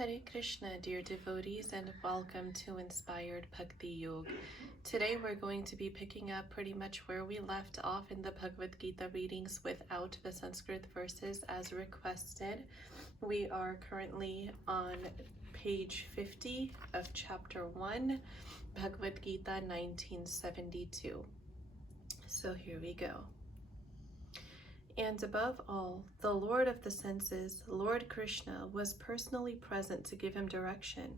Hare Krishna, dear devotees, and welcome to Inspired Bhakti Yoga. Today we're going to be picking up pretty much where we left off in the Bhagavad Gita readings without the Sanskrit verses as requested. We are currently on page 50 of chapter 1, Bhagavad Gita 1972. So here we go. And above all, the Lord of the senses, Lord Krishna, was personally present to give him direction.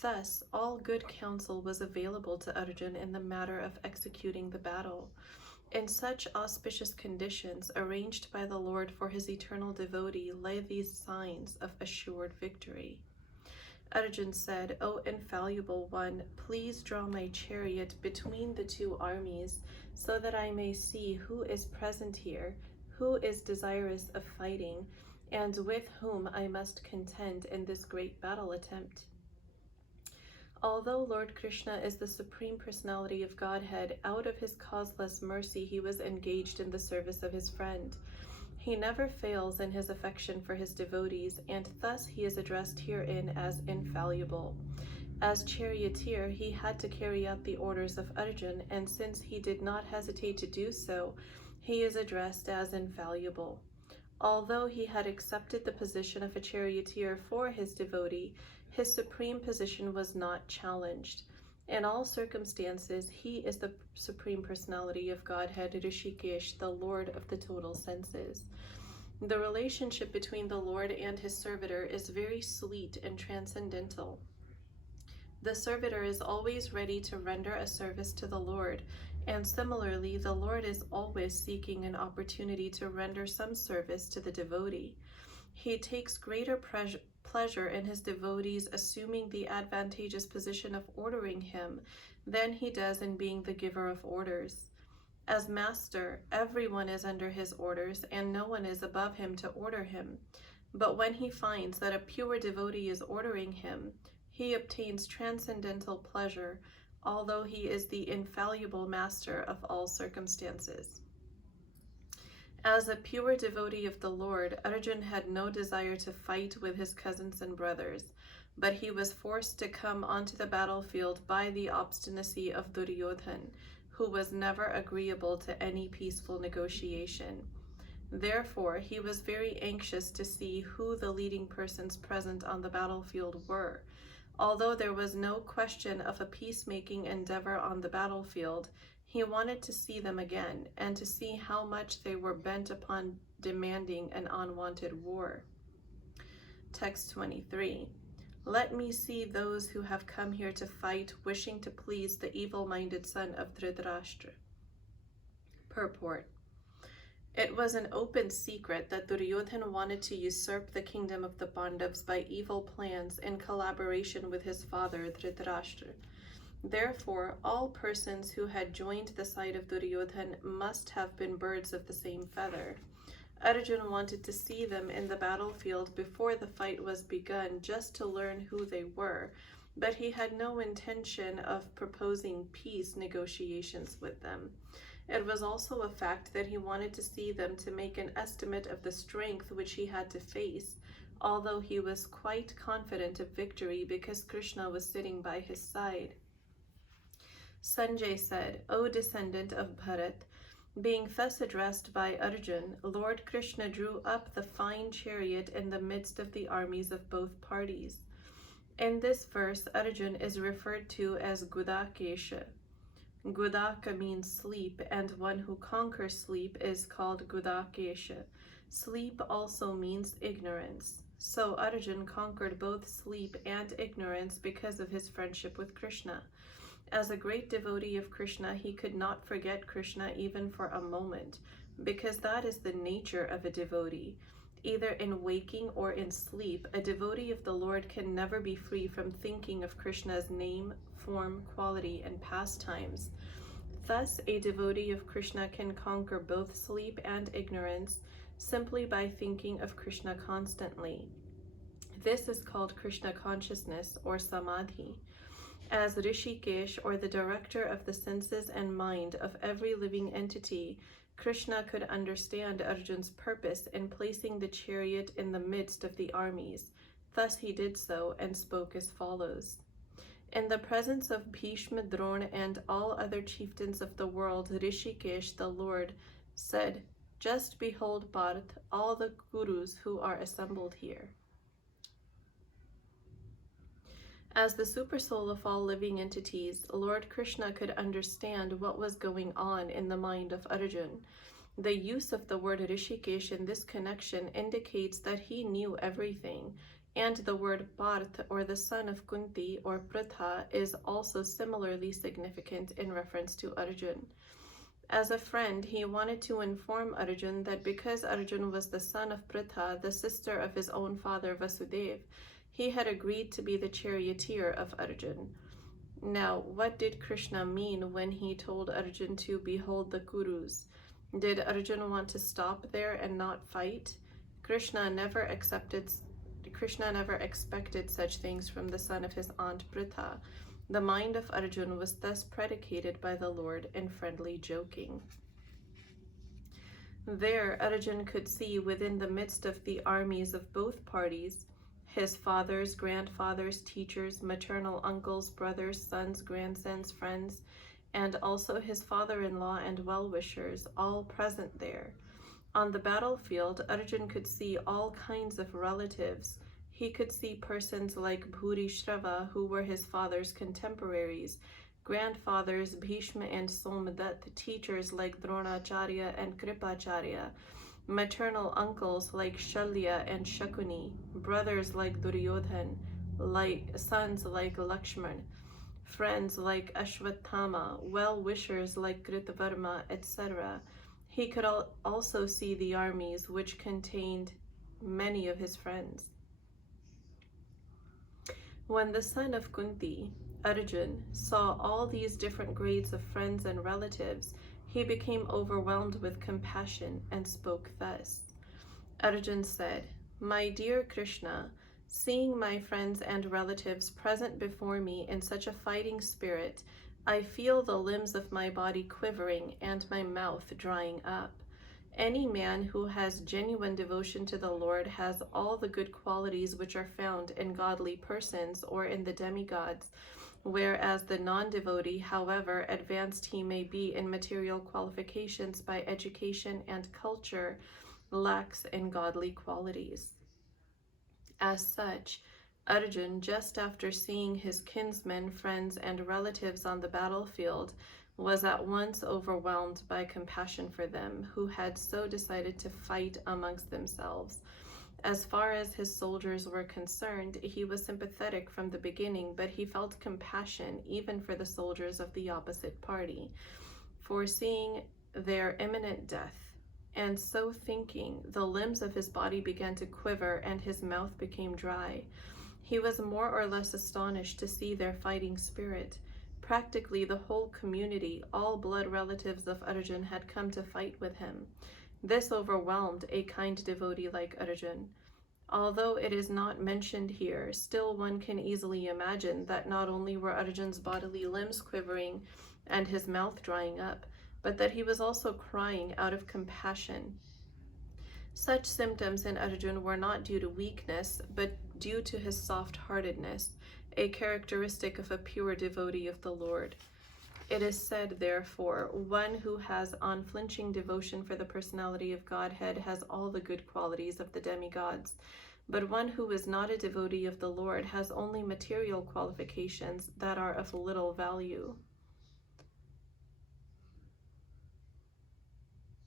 Thus, all good counsel was available to Arjuna in the matter of executing the battle. In such auspicious conditions, arranged by the Lord for his eternal devotee, lay these signs of assured victory. Arjuna said, "O infallible one, please draw my chariot between the two armies, so that I may see who is present here, who is desirous of fighting, and with whom I must contend in this great battle attempt." Although Lord Krishna is the Supreme Personality of Godhead, out of his causeless mercy he was engaged in the service of his friend. He never fails in his affection for his devotees, and thus he is addressed herein as infallible. As charioteer, he had to carry out the orders of Arjuna, and since he did not hesitate to do so, he is addressed as infallible. Although he had accepted the position of a charioteer for his devotee, his supreme position was not challenged. In all circumstances, he is the Supreme Personality of Godhead, Rishikesh, the Lord of the total senses. The relationship between the Lord and his servitor is very sweet and transcendental. The servitor is always ready to render a service to the Lord, and similarly, the Lord is always seeking an opportunity to render some service to the devotee. He takes greater pleasure in his devotees assuming the advantageous position of ordering him than he does in being the giver of orders. As master, everyone is under his orders, and no one is above him to order him. But when he finds that a pure devotee is ordering him, he obtains transcendental pleasure, although he is the infallible master of all circumstances. As a pure devotee of the Lord, Arjuna had no desire to fight with his cousins and brothers, but he was forced to come onto the battlefield by the obstinacy of Duryodhana, who was never agreeable to any peaceful negotiation. Therefore, he was very anxious to see who the leading persons present on the battlefield were. Although there was no question of a peacemaking endeavor on the battlefield, he wanted to see them again and to see how much they were bent upon demanding an unwanted war. Text 23. Let me see those who have come here to fight, wishing to please the evil-minded son of Dhritarashtra. Purport. It was an open secret that Duryodhana wanted to usurp the kingdom of the Pandavas by evil plans in collaboration with his father Dhritarashtra. Therefore, all persons who had joined the side of Duryodhana must have been birds of the same feather. Arjuna wanted to see them in the battlefield before the fight was begun just to learn who they were, but he had no intention of proposing peace negotiations with them. It was also a fact that he wanted to see them to make an estimate of the strength which he had to face, although he was quite confident of victory because Krishna was sitting by his side. Sanjay said, "O descendant of Bharat," being thus addressed by Arjuna, Lord Krishna drew up the fine chariot in the midst of the armies of both parties. In this verse, Arjuna is referred to as Gudakesha. Gudaka means sleep, and one who conquers sleep is called Gudakesha. Sleep also means ignorance. So Arjuna conquered both sleep and ignorance because of his friendship with Krishna. As a great devotee of Krishna, he could not forget Krishna even for a moment, because that is the nature of a devotee. Either in waking or in sleep, a devotee of the Lord can never be free from thinking of Krishna's name, form, quality, and pastimes. Thus, a devotee of Krishna can conquer both sleep and ignorance simply by thinking of Krishna constantly. This is called Krishna consciousness or samadhi. As Rishikesh, or the director of the senses and mind of every living entity, Krishna could understand Arjuna's purpose in placing the chariot in the midst of the armies. Thus he did so and spoke as follows. In the presence of Bhishma, Drona, and all other chieftains of the world, Rishikesh, the Lord, said, "Just behold, Bharat, all the gurus who are assembled here." As the supersoul of all living entities, Lord Krishna could understand what was going on in the mind of Arjuna. The use of the word Rishikesh in this connection indicates that he knew everything, and the word Partha, or the son of Kunti, or Pritha, is also similarly significant in reference to Arjuna. As a friend, he wanted to inform Arjuna that because Arjuna was the son of Pritha, the sister of his own father Vasudeva, he had agreed to be the charioteer of Arjuna. Now, what did Krishna mean when he told Arjuna to behold the Kurus? Did Arjuna want to stop there and not fight? Krishna never expected such things from the son of his aunt Pritha. The mind of Arjuna was thus predicated by the Lord in friendly joking. There, Arjuna could see within the midst of the armies of both parties, his fathers, grandfathers, teachers, maternal uncles, brothers, sons, grandsons, friends, and also his father-in-law and well-wishers, all present there. On the battlefield, Arjuna could see all kinds of relatives. He could see persons like Bhurishrava, who were his father's contemporaries, grandfathers Bhishma and Somdat, teachers like Dronacharya and Kripacharya, maternal uncles like Shalya and Shakuni, brothers like Duryodhan, sons like Lakshman, friends like Ashwatthama, well-wishers like Kritavarma, etc. He could also see the armies which contained many of his friends. When the son of Kunti, Arjuna, saw all these different grades of friends and relatives, he became overwhelmed with compassion and spoke thus. Arjuna said, "My dear Krishna, seeing my friends and relatives present before me in such a fighting spirit, I feel the limbs of my body quivering and my mouth drying up. Any man who has genuine devotion to the Lord has all the good qualities which are found in godly persons or in the demigods, whereas the non-devotee, however advanced he may be in material qualifications by education and culture, lacks in godly qualities." As such, Arjuna, just after seeing his kinsmen, friends, and relatives on the battlefield, was at once overwhelmed by compassion for them, who had so decided to fight amongst themselves. As far as his soldiers were concerned, he was sympathetic from the beginning, but he felt compassion even for the soldiers of the opposite party, foreseeing their imminent death. And so thinking, the limbs of his body began to quiver and his mouth became dry. He was more or less astonished to see their fighting spirit. Practically the whole community, all blood relatives of Arjuna, had come to fight with him. This overwhelmed a kind devotee like Arjuna. Although it is not mentioned here, still one can easily imagine that not only were Arjuna's bodily limbs quivering and his mouth drying up, but that he was also crying out of compassion. Such symptoms in Arjuna were not due to weakness, but due to his soft-heartedness, a characteristic of a pure devotee of the Lord. It is said, therefore, one who has unflinching devotion for the personality of Godhead has all the good qualities of the demigods, but one who is not a devotee of the Lord has only material qualifications that are of little value.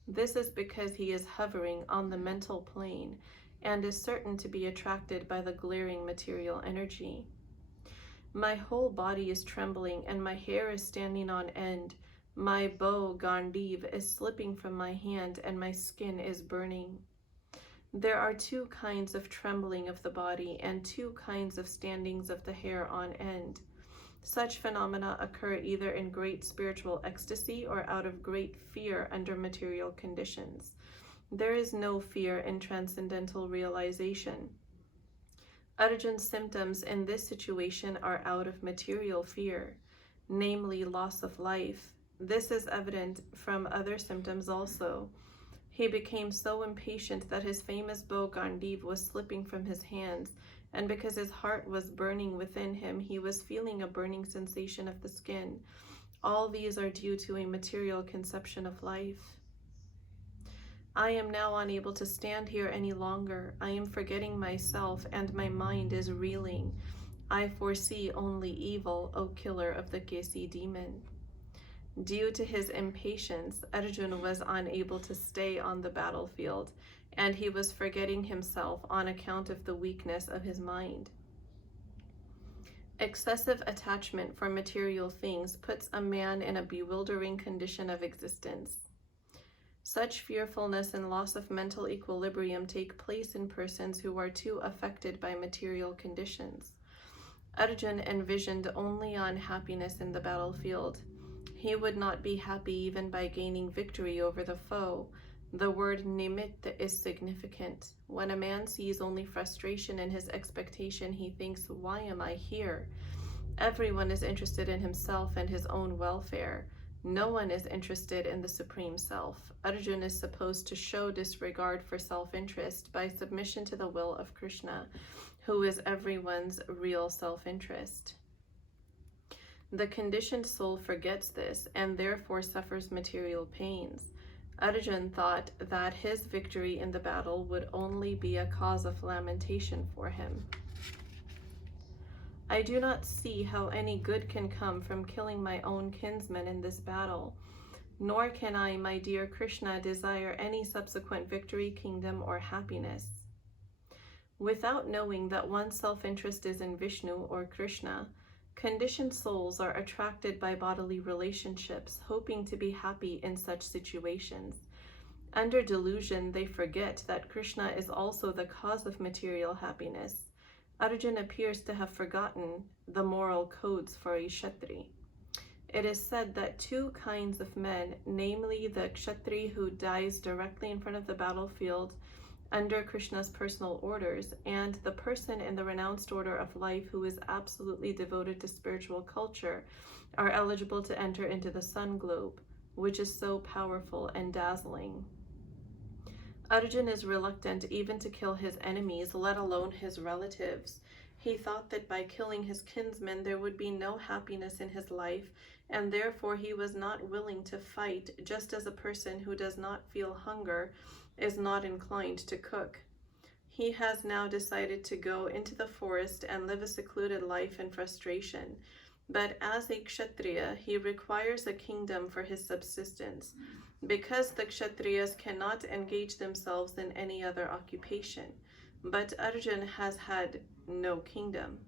This is because he is hovering on the mental plane and is certain to be attracted by the glaring material energy. My whole body is trembling and my hair is standing on end. My bow, Gandiv, is slipping from my hand and my skin is burning. There are two kinds of trembling of the body and two kinds of standings of the hair on end. Such phenomena occur either in great spiritual ecstasy or out of great fear under material conditions. There is no fear in transcendental realization. Arjuna's symptoms in this situation are out of material fear, namely loss of life. This is evident from other symptoms also. He became so impatient that his famous bow Gandiv was slipping from his hands, and because his heart was burning within him, he was feeling a burning sensation of the skin. All these are due to a material conception of life. I am now unable to stand here any longer. I am forgetting myself, and my mind is reeling. I foresee only evil, O killer of the Kesi demon. Due to his impatience, Arjuna was unable to stay on the battlefield, and he was forgetting himself on account of the weakness of his mind. Excessive attachment for material things puts a man in a bewildering condition of existence. Such fearfulness and loss of mental equilibrium take place in persons who are too affected by material conditions. Arjuna envisioned only unhappiness in the battlefield. He would not be happy even by gaining victory over the foe. The word nimitta is significant. When a man sees only frustration in his expectation, he thinks, "Why am I here?" Everyone is interested in himself and his own welfare. No one is interested in the Supreme Self. Arjuna is supposed to show disregard for self-interest by submission to the will of Krishna, who is everyone's real self-interest. The conditioned soul forgets this and therefore suffers material pains. Arjuna thought that his victory in the battle would only be a cause of lamentation for him. I do not see how any good can come from killing my own kinsmen in this battle, nor can I, my dear Krishna, desire any subsequent victory, kingdom, or happiness. Without knowing that one's self-interest is in Vishnu or Krishna, conditioned souls are attracted by bodily relationships, hoping to be happy in such situations. Under delusion, they forget that Krishna is also the cause of material happiness. Arjuna appears to have forgotten the moral codes for a Kshatri. It is said that two kinds of men, namely the Kshatri who dies directly in front of the battlefield under Krishna's personal orders, and the person in the renounced order of life who is absolutely devoted to spiritual culture, are eligible to enter into the sun globe, which is so powerful and dazzling. Arjuna is reluctant even to kill his enemies, let alone his relatives. He thought that by killing his kinsmen there would be no happiness in his life, and therefore he was not willing to fight, just as a person who does not feel hunger is not inclined to cook. He has now decided to go into the forest and live a secluded life in frustration. But as a Kshatriya, he requires a kingdom for his subsistence, because the Kshatriyas cannot engage themselves in any other occupation. But Arjuna has had no kingdom.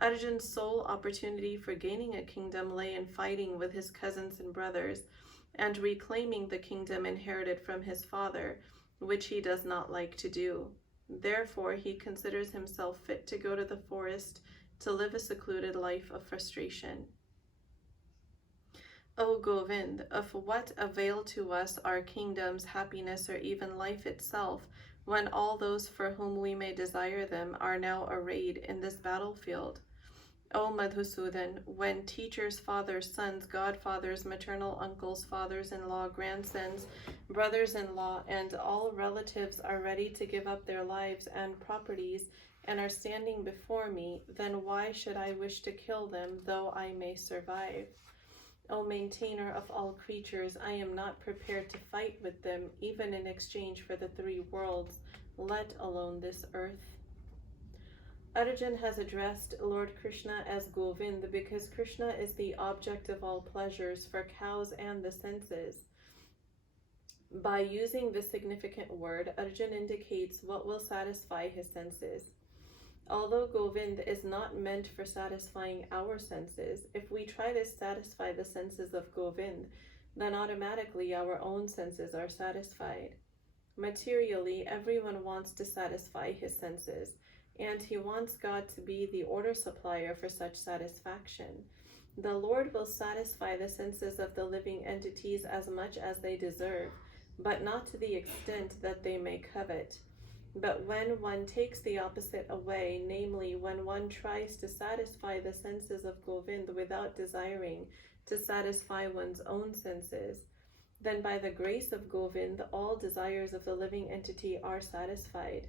Arjuna's sole opportunity for gaining a kingdom lay in fighting with his cousins and brothers and reclaiming the kingdom inherited from his father, which he does not like to do. Therefore, he considers himself fit to go to the forest to live a secluded life of frustration. O Govind, of what avail to us are kingdoms, happiness, or even life itself, when all those for whom we may desire them are now arrayed in this battlefield? O Madhusudan, when teachers, fathers, sons, godfathers, maternal uncles, fathers-in-law, grandsons, brothers-in-law, and all relatives are ready to give up their lives and properties and are standing before me, then why should I wish to kill them, though I may survive? O maintainer of all creatures, I am not prepared to fight with them, even in exchange for the three worlds, let alone this earth. Arjuna has addressed Lord Krishna as Govind because Krishna is the object of all pleasures for cows and the senses. By using this significant word, Arjuna indicates what will satisfy his senses. Although Govind is not meant for satisfying our senses, if we try to satisfy the senses of Govind, then automatically our own senses are satisfied. Materially, everyone wants to satisfy his senses, and he wants God to be the order supplier for such satisfaction. The Lord will satisfy the senses of the living entities as much as they deserve, but not to the extent that they may covet. But when one takes the opposite away, namely when one tries to satisfy the senses of Govind without desiring to satisfy one's own senses, then by the grace of Govind, all desires of the living entity are satisfied.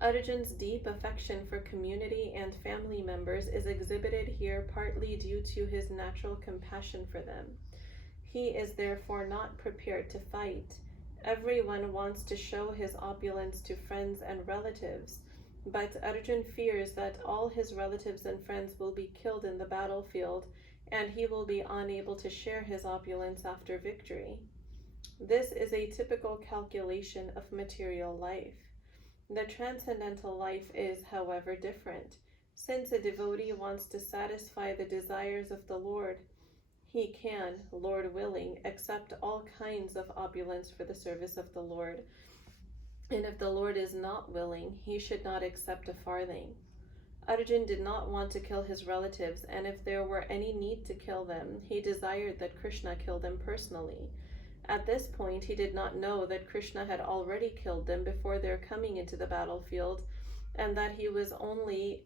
Arjun's deep affection for community and family members is exhibited here partly due to his natural compassion for them. He is therefore not prepared to fight. Everyone wants to show his opulence to friends and relatives, but Arjun fears that all his relatives and friends will be killed in the battlefield, and he will be unable to share his opulence after victory. This is a typical calculation of material life. The transcendental life is, however, different. Since a devotee wants to satisfy the desires of the Lord, he can, Lord willing, accept all kinds of opulence for the service of the Lord. And if the Lord is not willing, he should not accept a farthing. Arjun did not want to kill his relatives, and if there were any need to kill them, he desired that Krishna kill them personally. At this point, he did not know that Krishna had already killed them before their coming into the battlefield, and that he was only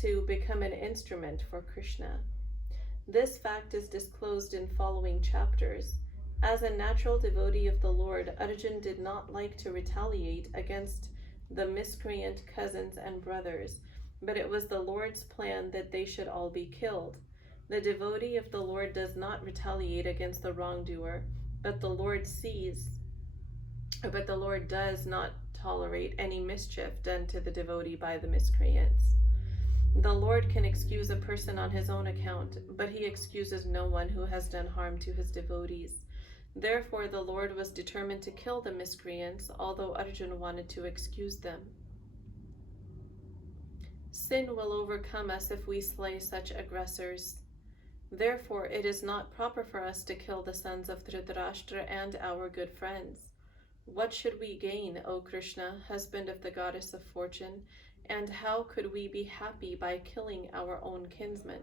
to become an instrument for Krishna. This fact is disclosed in following chapters. As a natural devotee of the Lord, Arjun did not like to retaliate against the miscreant cousins and brothers, but it was the Lord's plan that they should all be killed. The devotee of the Lord does not retaliate against the wrongdoer, but the Lord does not tolerate any mischief done to the devotee by the miscreants. The Lord can excuse a person on his own account, but he excuses no one who has done harm to his devotees. Therefore, the Lord was determined to kill the miscreants, although Arjun wanted to excuse them. Sin will overcome us if we slay such aggressors. Therefore, it is not proper for us to kill the sons of Dhritarashtra and our good friends. What should we gain, O Krishna, husband of the goddess of fortune, and how could we be happy by killing our own kinsmen?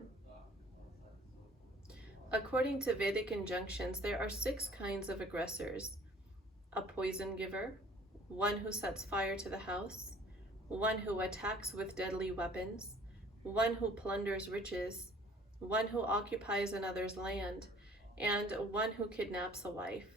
According to Vedic injunctions, there are 6 kinds of aggressors: a poison giver, one who sets fire to the house, one who attacks with deadly weapons, one who plunders riches, one who occupies another's land, and one who kidnaps a wife.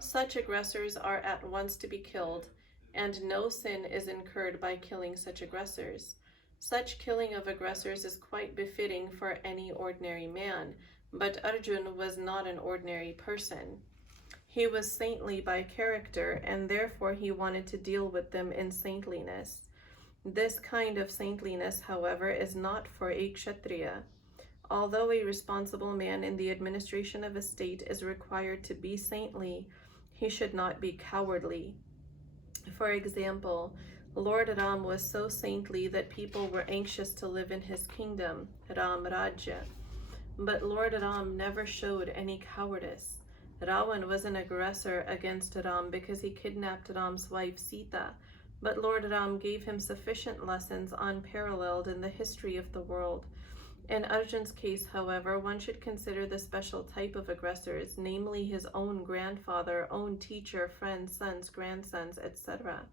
Such aggressors are at once to be killed, and no sin is incurred by killing such aggressors. Such killing of aggressors is quite befitting for any ordinary man, but Arjun was not an ordinary person. He was saintly by character, and therefore he wanted to deal with them in saintliness. This kind of saintliness, however, is not for a Kshatriya. Although a responsible man in the administration of a state is required to be saintly, he should not be cowardly. For example, Lord Ram was so saintly that people were anxious to live in his kingdom, Ram Rajya. But Lord Ram never showed any cowardice. Ravan was an aggressor against Ram because he kidnapped Ram's wife Sita, but Lord Ram gave him sufficient lessons unparalleled in the history of the world. In Arjun's case, however, one should consider the special type of aggressors, namely his own grandfather, own teacher, friends, sons, grandsons, etc.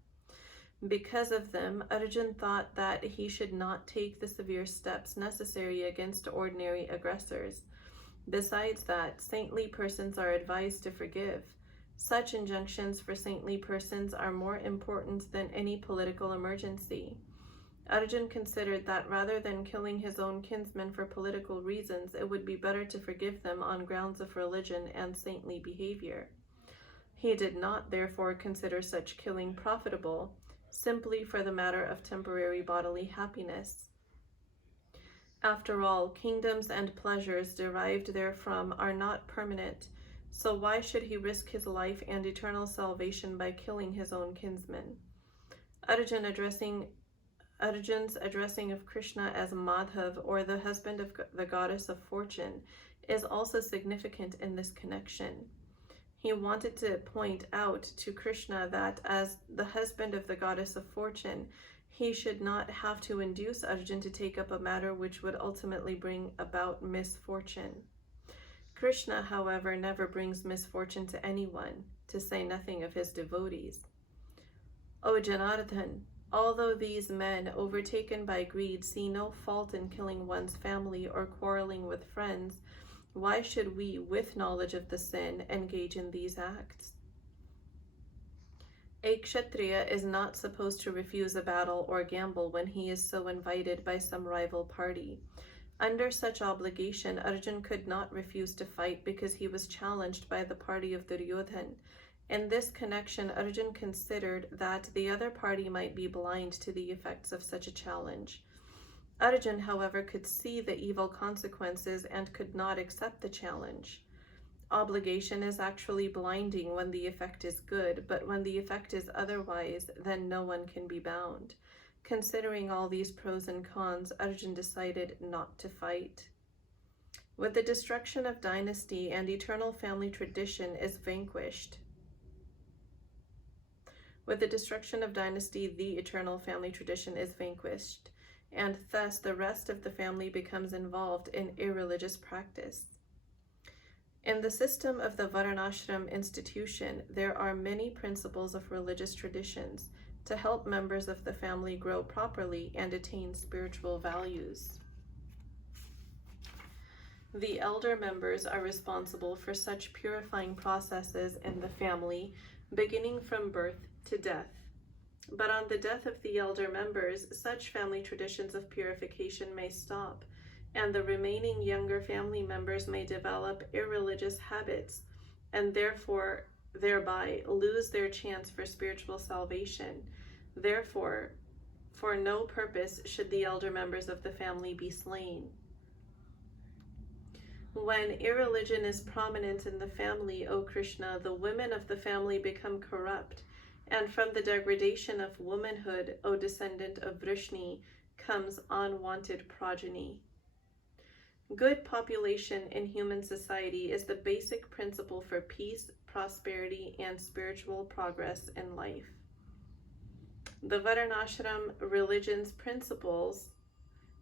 Because of them, Arjun thought that he should not take the severe steps necessary against ordinary aggressors. Besides that, saintly persons are advised to forgive. Such injunctions for saintly persons are more important than any political emergency. Arjun considered that rather than killing his own kinsmen for political reasons, it would be better to forgive them on grounds of religion and saintly behavior. He did not, therefore, consider such killing profitable, simply for the matter of temporary bodily happiness. After all, kingdoms and pleasures derived therefrom are not permanent, so why should he risk his life and eternal salvation by killing his own kinsmen? Arjun's addressing of Krishna as Madhav, or the husband of the goddess of fortune, is also significant in this connection. He wanted to point out to Krishna that as the husband of the goddess of fortune, he should not have to induce Arjun to take up a matter which would ultimately bring about misfortune. Krishna, however, never brings misfortune to anyone, to say nothing of his devotees. O Janardhan, although these men, overtaken by greed, see no fault in killing one's family or quarreling with friends, why should we, with knowledge of the sin, engage in these acts? A Kshatriya is not supposed to refuse a battle or gamble when he is so invited by some rival party. Under such obligation, Arjun could not refuse to fight because he was challenged by the party of Duryodhan. In this connection, Arjun considered that the other party might be blind to the effects of such a challenge. Arjun, however, could see the evil consequences and could not accept the challenge. Obligation is actually blinding when the effect is good, but when the effect is otherwise, then no one can be bound. Considering all these pros and cons, Arjun decided not to fight. With the destruction of dynasty and eternal family tradition is vanquished. With the destruction of dynasty, the eternal family tradition is vanquished, and thus the rest of the family becomes involved in irreligious practice. In the system of the Varnashram institution, there are many principles of religious traditions to help members of the family grow properly and attain spiritual values. The elder members are responsible for such purifying processes in the family, beginning from birth to death. But on the death of the elder members, such family traditions of purification may stop, and the remaining younger family members may develop irreligious habits and thereby lose their chance for spiritual salvation. Therefore, for no purpose should the elder members of the family be slain. When irreligion is prominent in the family, O Krishna, the women of the family become corrupt, and from the degradation of womanhood, O descendant of Vrishni, comes unwanted progeny. Good population in human society is the basic principle for peace, prosperity, and spiritual progress in life. The Varnashram religion's principles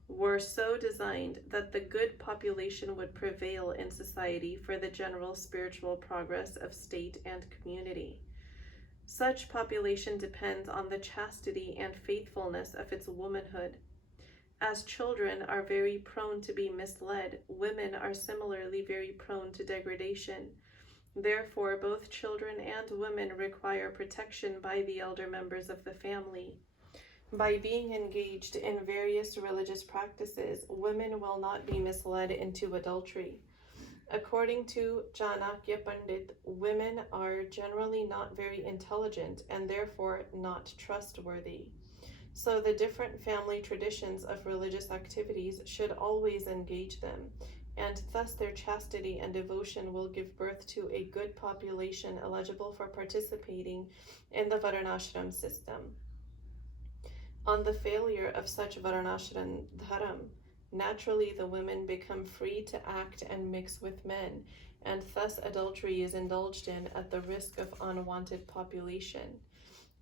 were so designed that the good population would prevail in society for the general spiritual progress of state and community. Such population depends on the chastity and faithfulness of its womanhood. As children are very prone to be misled, women are similarly very prone to degradation. Therefore, both children and women require protection by the elder members of the family. By being engaged in various religious practices, women will not be misled into adultery. According to Chanakya Pandit, women are generally not very intelligent and therefore not trustworthy. So the different family traditions of religious activities should always engage them, and thus their chastity and devotion will give birth to a good population eligible for participating in the Varnashram system. On the failure of such Varnashram dharam, naturally the women become free to act and mix with men, and thus adultery is indulged in at the risk of unwanted population.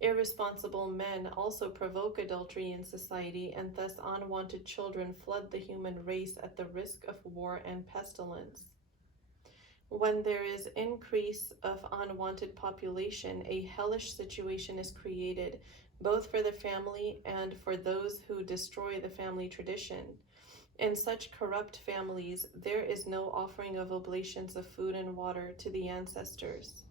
Irresponsible men also provoke adultery in society, and thus unwanted children flood the human race at the risk of war and pestilence. When there is increase of unwanted population, a hellish situation is created, both for the family and for those who destroy the family tradition. In such corrupt families, there is no offering of oblations of food and water to the ancestors.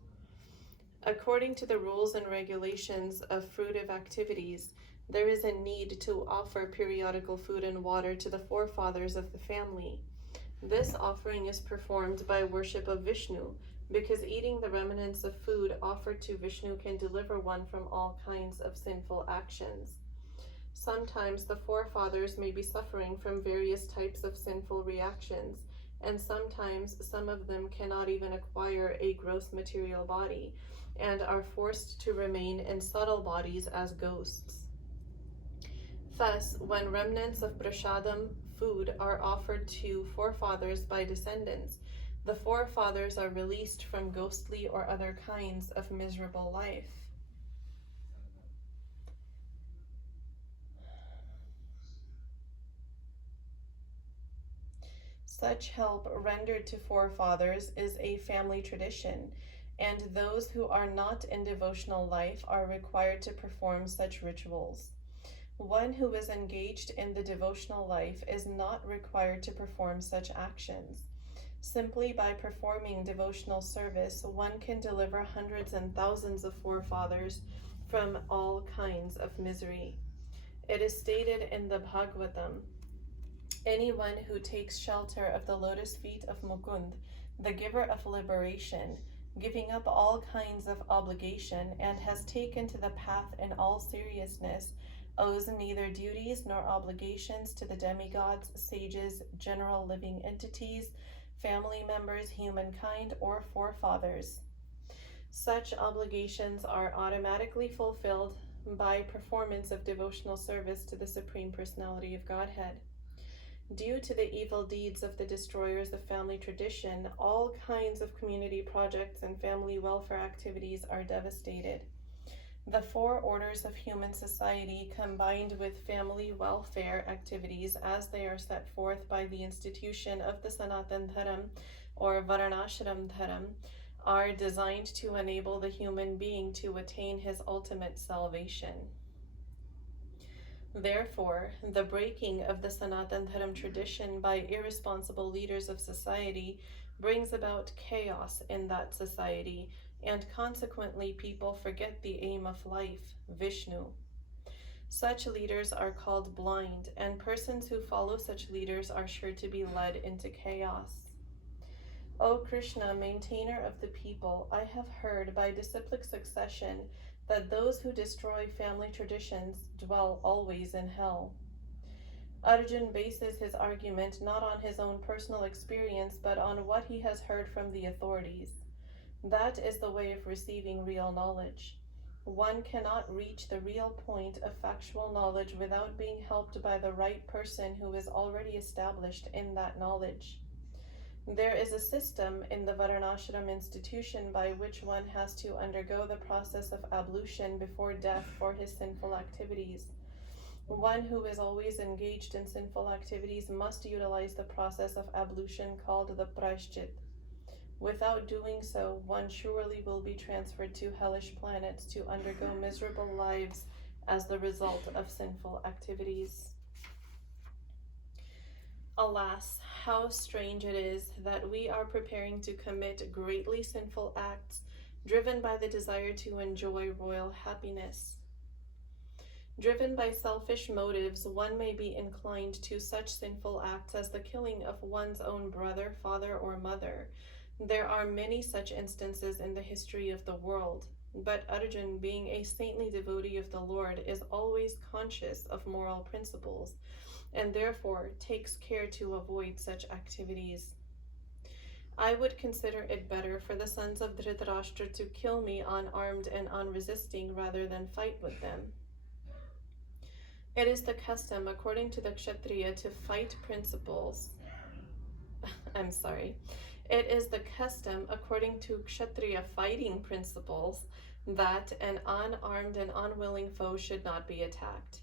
According to the rules and regulations of fruitive activities, there is a need to offer periodical food and water to the forefathers of the family. This offering is performed by worship of Vishnu, because eating the remnants of food offered to Vishnu can deliver one from all kinds of sinful actions. Sometimes the forefathers may be suffering from various types of sinful reactions, and sometimes some of them cannot even acquire a gross material body, and are forced to remain in subtle bodies as ghosts. Thus, when remnants of prasadam, food, are offered to forefathers by descendants, the forefathers are released from ghostly or other kinds of miserable life. Such help rendered to forefathers is a family tradition, and those who are not in devotional life are required to perform such rituals. One who is engaged in the devotional life is not required to perform such actions. Simply by performing devotional service, one can deliver hundreds and thousands of forefathers from all kinds of misery. It is stated in the Bhagavatam, anyone who takes shelter of the lotus feet of Mukund, the giver of liberation, giving up all kinds of obligation, and has taken to the path in all seriousness, owes neither duties nor obligations to the demigods, sages, general living entities, family members, humankind, or forefathers. Such obligations are automatically fulfilled by performance of devotional service to the Supreme Personality of Godhead. Due to the evil deeds of the destroyers of family tradition, all kinds of community projects and family welfare activities are devastated. The four orders of human society, combined with family welfare activities as they are set forth by the institution of the Sanatan Dharam or Varnashram Dharam, are designed to enable the human being to attain his ultimate salvation. Therefore, the breaking of the Sanatan Dharam tradition by irresponsible leaders of society brings about chaos in that society, and consequently people forget the aim of life, Vishnu. Such leaders are called blind, and persons who follow such leaders are sure to be led into chaos. O Krishna, maintainer of the people, I have heard by disciplic succession that those who destroy family traditions dwell always in hell. Arjun bases his argument not on his own personal experience, but on what he has heard from the authorities. That is the way of receiving real knowledge. One cannot reach the real point of factual knowledge without being helped by the right person who is already established in that knowledge. There is a system in the Varnashram institution by which one has to undergo the process of ablution before death for his sinful activities. One who is always engaged in sinful activities must utilize the process of ablution called the Prashchit. Without doing so, one surely will be transferred to hellish planets to undergo miserable lives as the result of sinful activities. Alas, how strange it is that we are preparing to commit greatly sinful acts, driven by the desire to enjoy royal happiness. Driven by selfish motives, one may be inclined to such sinful acts as the killing of one's own brother, father, or mother. There are many such instances in the history of the world, but Arjun, being a saintly devotee of the Lord, is always conscious of moral principles, and therefore takes care to avoid such activities. I would consider it better for the sons of Dhritarashtra to kill me unarmed and unresisting rather than fight with them. It is the custom, according to the Kshatriya, to fight principles. It is the custom, according to Kshatriya fighting principles, that an unarmed and unwilling foe should not be attacked.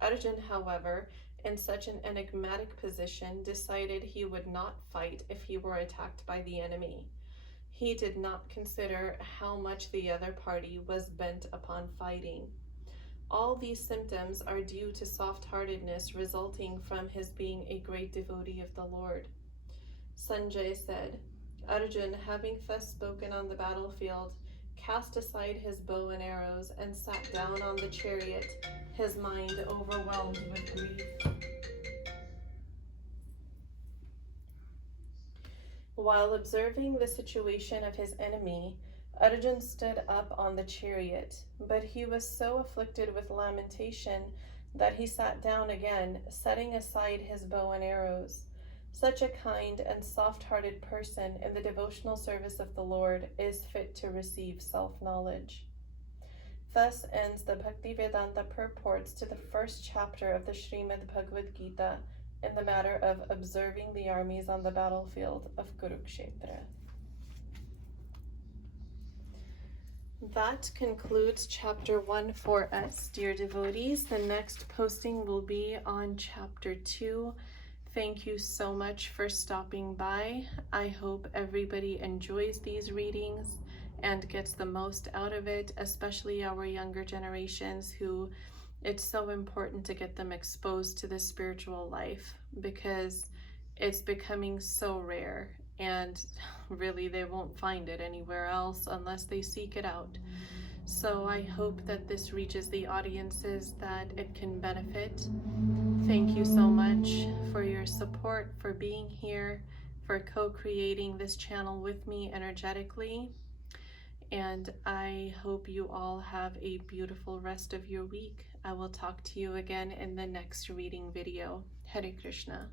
Arjun, however, in such an enigmatic position, decided he would not fight if he were attacked by the enemy. He did not consider how much the other party was bent upon fighting. All these symptoms are due to soft-heartedness resulting from his being a great devotee of the Lord. Sanjay said, Arjun, having thus spoken on the battlefield, cast aside his bow and arrows and sat down on the chariot, his mind overwhelmed with grief. While observing the situation of his enemy, Arjun stood up on the chariot, but he was so afflicted with lamentation that he sat down again, setting aside his bow and arrows. Such a kind and soft-hearted person in the devotional service of the Lord is fit to receive self-knowledge. Thus ends the Bhaktivedanta purports to the first chapter of the Srimad Bhagavad Gita in the matter of observing the armies on the battlefield of Kurukshetra. That concludes chapter 1 for us, dear devotees. The next posting will be on chapter 2. Thank you so much for stopping by. I hope everybody enjoys these readings and gets the most out of it, especially our younger generations who it's so important to get them exposed to the spiritual life because it's becoming so rare and really they won't find it anywhere else unless they seek it out. So I hope that this reaches the audiences that it can benefit. Thank you so much for your support, for being here, for co-creating this channel with me energetically. And I hope you all have a beautiful rest of your week. I will talk to you again in the next reading video. Hare Krishna.